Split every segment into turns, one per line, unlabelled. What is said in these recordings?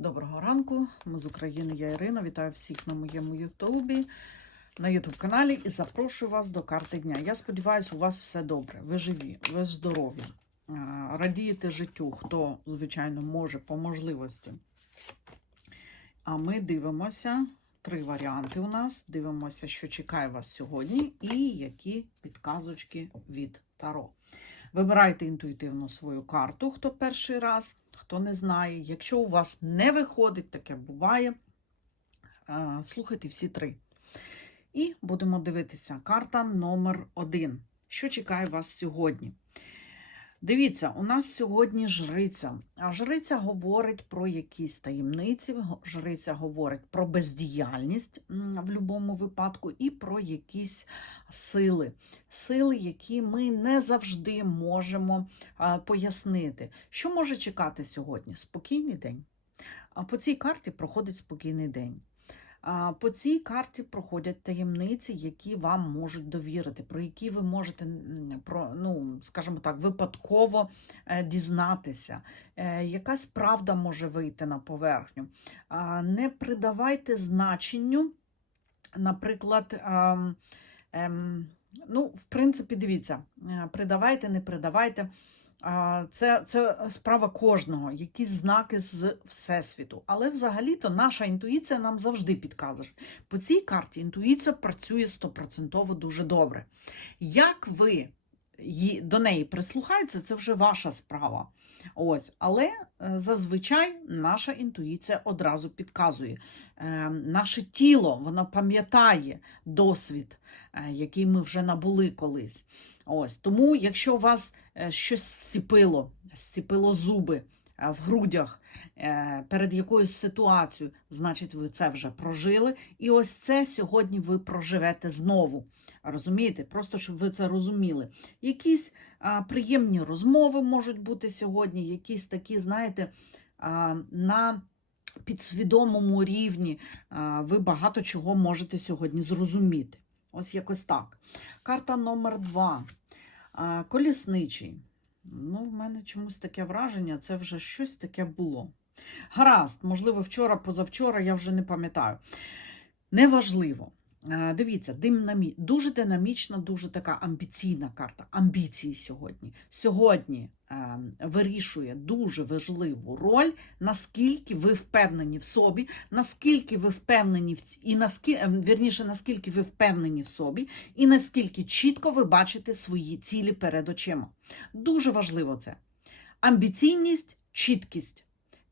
Доброго ранку, ми з України, я Ірина. Вітаю всіх на моєму Ютубі, на Ютуб каналі і запрошую вас до карти дня. Я сподіваюся, у вас все добре. Ви живі, ви здорові, радієте життю, хто, звичайно, може по можливості. А ми дивимося три варіанти у нас. Дивимося, що чекає вас сьогодні, і які підказочки від Таро. Вибирайте інтуїтивно свою карту, хто перший раз, хто не знає. Якщо у вас не виходить, таке буває. е, Слухайте всі три. І будемо дивитися. Карта номер один. Що чекає вас сьогодні? Дивіться, у нас сьогодні жриця. А жриця говорить про якісь таємниці, жриця говорить про бездіяльність в будь-якому випадку і про якісь сили. Сили, які ми не завжди можемо пояснити. Що може чекати сьогодні? Спокійний день. А по цій карті проходить спокійний день. По цій карті проходять таємниці, які вам можуть довірити, про які ви можете, про, ну, скажімо так, випадково е, дізнатися. Е, Якась правда може вийти на поверхню. Не придавайте значенню, наприклад, ем, ем, ну, в принципі, дивіться, е, придавайте, не придавайте. Це, це справа кожного, якісь знаки з Всесвіту. Але взагалі-то наша інтуїція нам завжди підказує. По цій карті інтуїція працює стопроцентово дуже добре. Як ви до неї прислухається, це вже ваша справа. Ось, але е, зазвичай наша інтуїція одразу підказує. Е, Наше тіло воно пам'ятає досвід, е, який ми вже набули колись. Ось тому, якщо вас щось зціпило, зціпило зуби в грудях е, перед якоюсь ситуацією, значить, ви це вже прожили. І ось це сьогодні ви проживете знову. Розумієте? Просто щоб ви це розуміли. Якісь приємні розмови можуть бути сьогодні, якісь такі, знаєте, на підсвідомому рівні ви багато чого можете сьогодні зрозуміти. Ось якось так. Карта номер два. Колісничий. Ну, в мене чомусь таке враження, це вже щось таке було. Гаразд, можливо, вчора, позавчора, я вже не пам'ятаю. Неважливо. Е, Дивіться, динамі... дуже динамічна, дуже така амбіційна карта. Амбіції сьогодні. Сьогодні е, вирішує дуже важливу роль, наскільки ви впевнені в собі, наскільки ви впевнені в і наскільки, вірніше, наскільки ви впевнені в собі, і наскільки чітко ви бачите свої цілі перед очима. Дуже важливо це. Амбіційність, чіткість.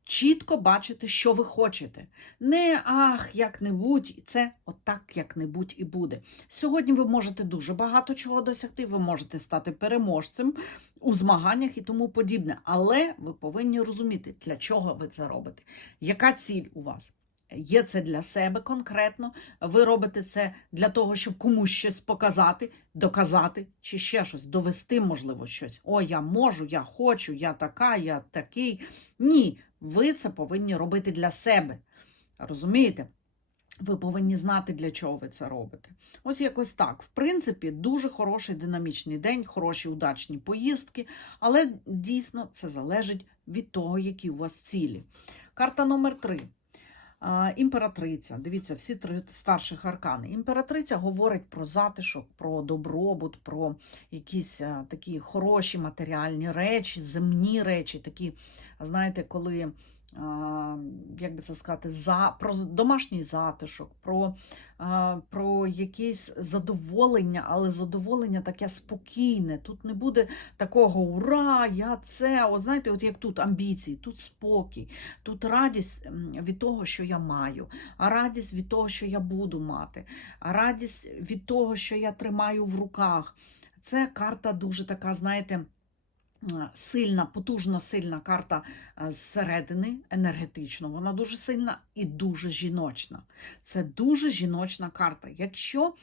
Чітко бачити, що ви хочете. Не ах, як-небудь, і це отак як-небудь і буде. Сьогодні ви можете дуже багато чого досягти, ви можете стати переможцем у змаганнях і тому подібне. Але ви повинні розуміти, для чого ви це робите. Яка ціль у вас? Є це для себе конкретно, ви робите це для того, щоб комусь щось показати, доказати чи ще щось, довести, можливо, щось. О, я можу, я хочу, я така, я такий. Ні, ви це повинні робити для себе. Розумієте? Ви повинні знати, для чого ви це робите. Ось якось так. В принципі, дуже хороший динамічний день, хороші удачні поїздки, але дійсно це залежить від того, які у вас цілі. Карта номер три. Імператриця. Дивіться, всі три старших аркани. Імператриця говорить про затишок, про добробут, про якісь такі хороші матеріальні речі, земні речі, такі, знаєте, коли. Як би це сказати, за, про домашній затишок, про, про якесь задоволення, але задоволення таке спокійне. Тут не буде такого ура, я це. От знаєте, от як тут амбіції, тут спокій, тут радість від того, що я маю, а радість від того, що я буду мати, а радість від того, що я тримаю в руках. Це карта дуже така, знаєте, сильна, потужна, сильна карта е, зсередини, енергетично. Вона дуже сильна і дуже жіночна. Це дуже жіночна карта. Якщо,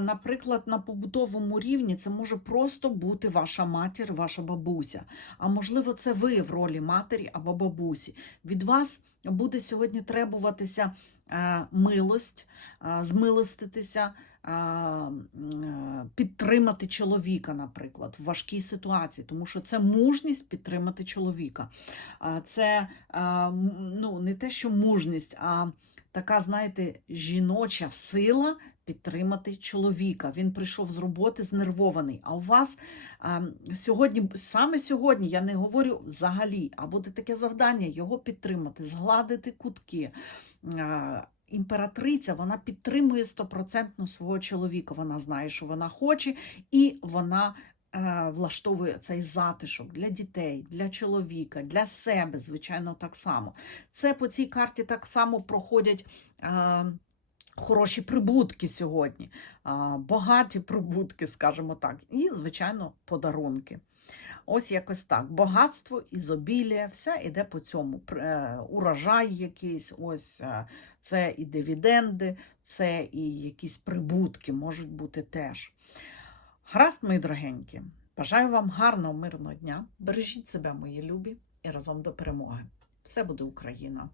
наприклад, на побутовому рівні це може просто бути ваша матір, ваша бабуся. А можливо, це ви в ролі матері або бабусі. Від вас буде сьогодні требуватися е, милость, е, змилоститися, е, е, підтримати чоловіка, наприклад, в важкій ситуації, тому що це мужність підтримати чоловіка. Це е, ну, не те, що мужність, а така, знаєте, жіноча сила підтримати чоловіка. Він прийшов з роботи знервований. А у вас сьогодні, саме сьогодні, я не говорю взагалі, а буде таке завдання його підтримати, згладити кутки. Імператриця вона підтримує стопроцентно свого чоловіка. Вона знає, що вона хоче, і вона е, влаштовує цей затишок для дітей, для чоловіка, для себе, звичайно, так само. Це по цій карті так само проходять. Хороші прибутки сьогодні, а, багаті прибутки, скажімо так, і, звичайно, подарунки. Ось якось так. Багатство, ізобілія, все іде по цьому. Е, Урожай якийсь, ось е, це і дивіденди, це і якісь прибутки можуть бути теж. Гаразд, мої дорогенькі. Бажаю вам гарного, мирного дня. Бережіть себе, мої любі, і разом до перемоги. Все буде Україна!